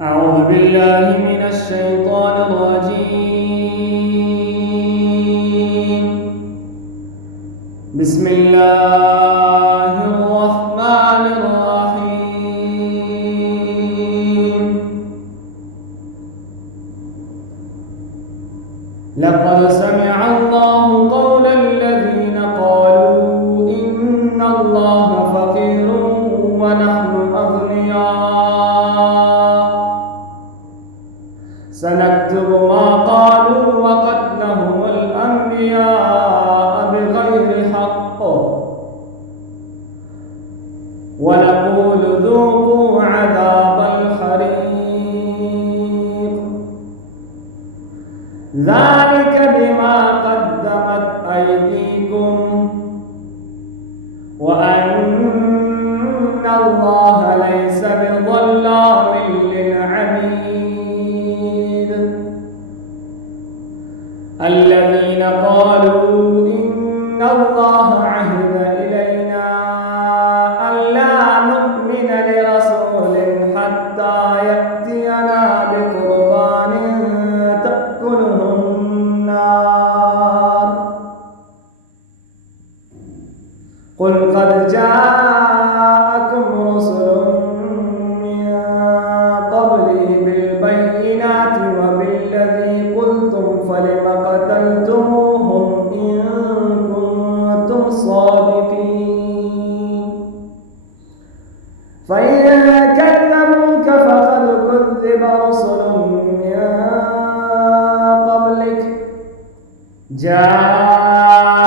أعوذ بالله من الشيطان الرجيم. بسم الله الرحمن الرحيم. لقد سمع الله قول الذين قالوا إن الله فقير ونحن أغنياء، سنكتب ما قالوا وقتلهم الأنبياء بغير حق، ونقول ذوقوا عذاب الحريق، ذلك بما قدمت أيديكم وأن الله ليس بظلام للعبيد. الذين قالوا إن الله عهد إلينا ألا نؤمن لرسول حتى يأتينا بقربان تأكله النار، قل قد جاءكم رسل من قبلي بالبينات وبالذي قلتم فلم قتلتموهم إن كنتم صادقين، فإن كذبوك فقد كذب رسل من قبلك جاءوا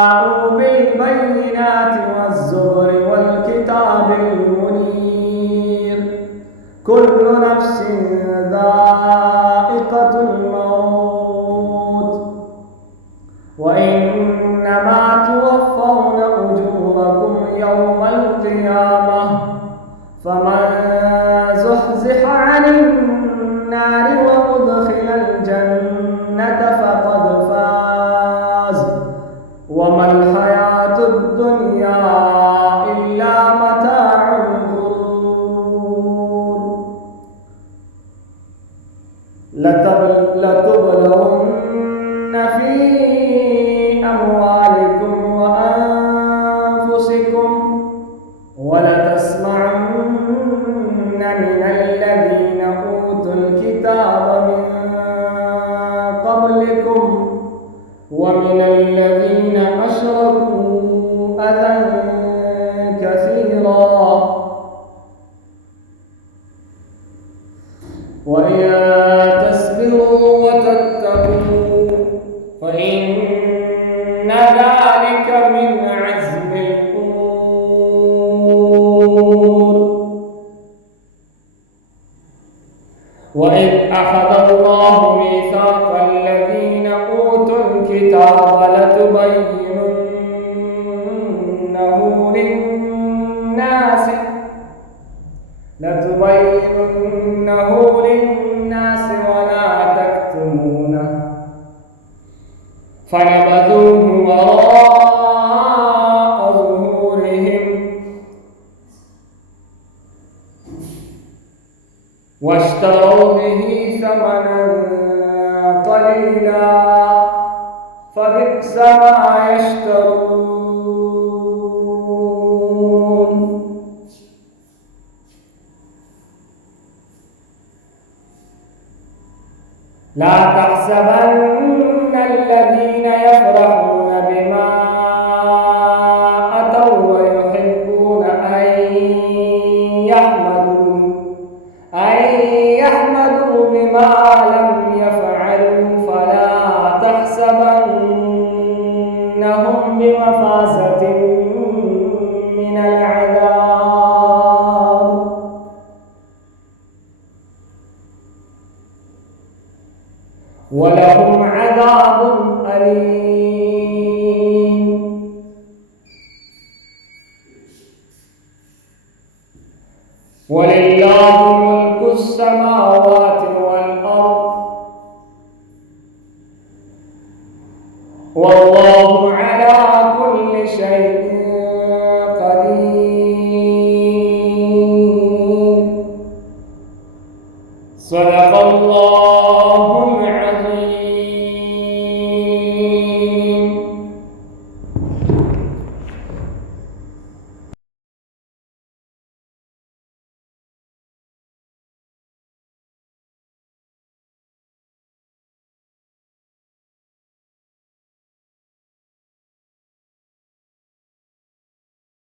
بالبينات والزبر والكتاب المنير، كل نفس ذائقة الموت وإنما توفون أجوركم يوم القيامة، فمن زحزح عن النار وأدخل الجنة فقد فاز، وما الحياة الدنيا إلا متاع الغرور. لتبلون في أموالكم وأنفسكم ولتسمعن من الذين أوتوا الكتاب من قبلكم ومن الذين أشركوا أذى كثيرا، وإن تصبروا وتتقوا فإن ذلك من عزم الأمور. وإذ أخذ الله ميثاق الذين أوتوا الكتاب لتبيننه للناس ولا تكتمونه، فنبذوه وراء ظهورهم واشتروا به ثمنا قليلا فبئس ما يشترون. لا تحسبن الذين يفرحون بما أتوا ويحبون أن يحمدوا بما لم يفعلوا، فلا تحسبنهم بمفازة من العذاب، ولهم عذاب أليم. ولله ملك السماوات والأرض والله على كل شيء قدير. صدق الله